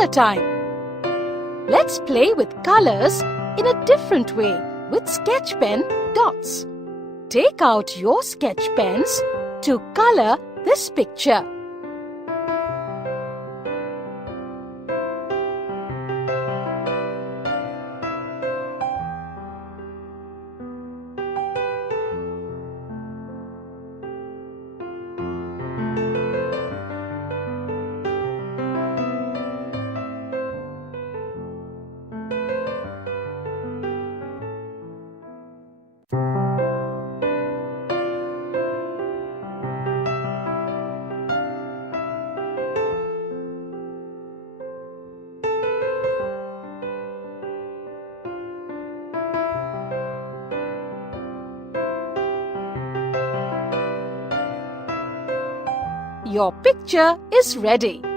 color time. Let's play with colors in a different way with sketch pen dots. Take out your sketch pens to color this picture. Your picture is ready.